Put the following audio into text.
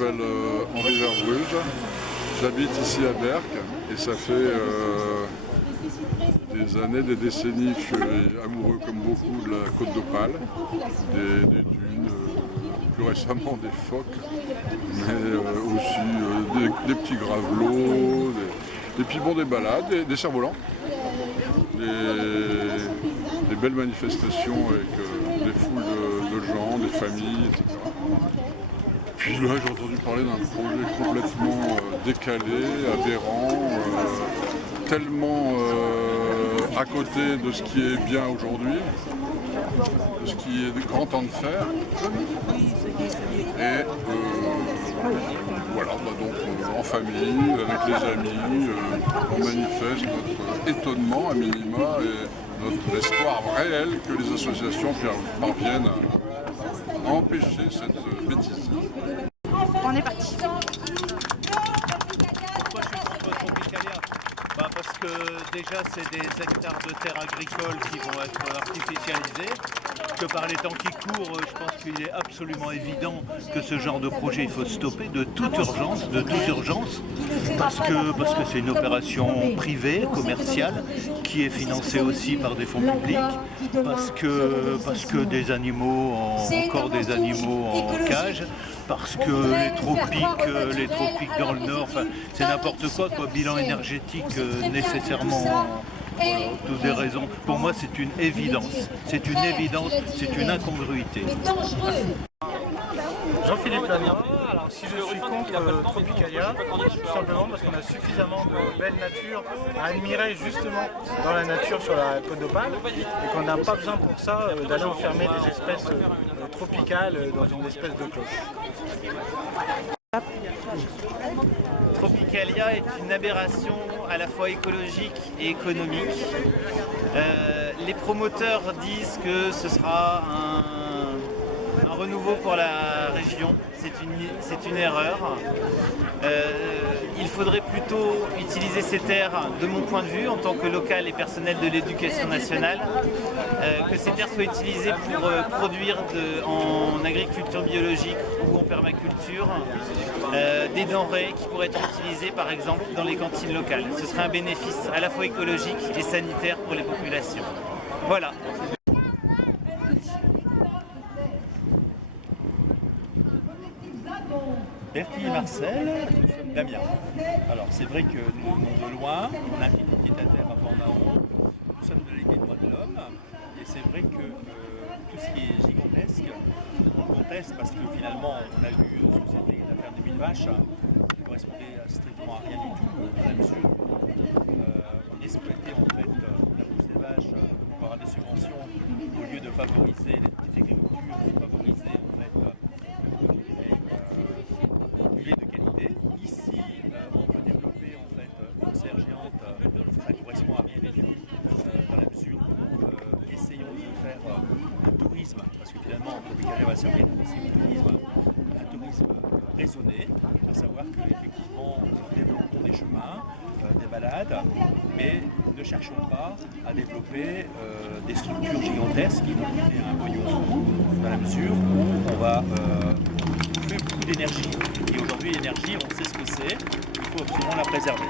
m'appelle Henri Verbrugge. J'habite ici à Berck et ça fait des années, des décennies que je suis amoureux comme beaucoup de la Côte d'Opale, des dunes, plus récemment des phoques, mais aussi des petits gravelots, et puis bon, des balades, des cerfs-volants, des belles manifestations avec des foules de gens, des familles, etc. Puis là, j'ai entendu parler d'un projet complètement décalé, aberrant, tellement à côté de ce qui est bien aujourd'hui, de ce qui est grand temps de faire. Et voilà, donc en famille, avec les amis, on manifeste notre étonnement à minima et notre espoir réel que les associations parviennent à empêcher cette bêtise. On est parti. Pourquoi je suis contre Tropicalia? Parce que déjà c'est des hectares de terres agricoles qui vont être artificialisés, que par les temps qui courent, je pense qu'il est absolument évident que ce genre de projet il faut stopper de toute urgence, parce que c'est une opération privée, commerciale, qui est financée aussi par des fonds publics, parce que des animaux, encore des animaux en cage, parce que les tropiques dans le nord, enfin, c'est n'importe quoi, bilan énergétique nécessairement, voilà, toutes des raisons. Pour moi, c'est une évidence, c'est une incongruité. Jean-Philippe Lamien. Si je suis contre Tropicalia, tout simplement parce qu'on a suffisamment de belle nature à admirer justement dans la nature sur la Côte d'Opale et qu'on n'a pas besoin pour ça d'aller enfermer des espèces tropicales dans une espèce de cloche. Tropicalia est une aberration à la fois écologique et économique. Les promoteurs disent que ce sera un renouveau pour la région. C'est une erreur. Il faudrait plutôt utiliser ces terres, de mon point de vue, en tant que local et personnel de l'éducation nationale, que ces terres soient utilisées pour produire en agriculture biologique ou en permaculture des denrées qui pourraient être utilisées par exemple dans les cantines locales. Ce serait un bénéfice à la fois écologique et sanitaire pour les populations. Voilà. Bertille et Marcel, nous sommes d'Amiens. Alors c'est vrai que nous venons de loin, on a un pied à terre à Port-Mahon, nous sommes de la Ligue des droits de l'homme, et c'est vrai que tout ce qui est gigantesque, on conteste parce que finalement on a vu c'était l'affaire des 1000 vaches qui correspondait strictement à rien du tout, dans la mesure où on exploitait en fait la pousse des vaches pour avoir des subventions au lieu de favoriser les petites agricultures, de favoriser en fait du lait de qualité. Ici, on peut développer en fait une serre géante, ça correspond à rien du tout, dans la mesure où essayons de faire un tourisme, parce que finalement, Tropicalia va servir aussi au tourisme, un tourisme raisonné, à savoir qu'effectivement, nous développons des chemins, des balades, mais ne cherchons pas à développer des structures gigantesques qui vont coûter un pognon fou, dans la mesure où on va bouffer beaucoup d'énergie. Et aujourd'hui, l'énergie, on sait ce que c'est, il faut absolument la préserver.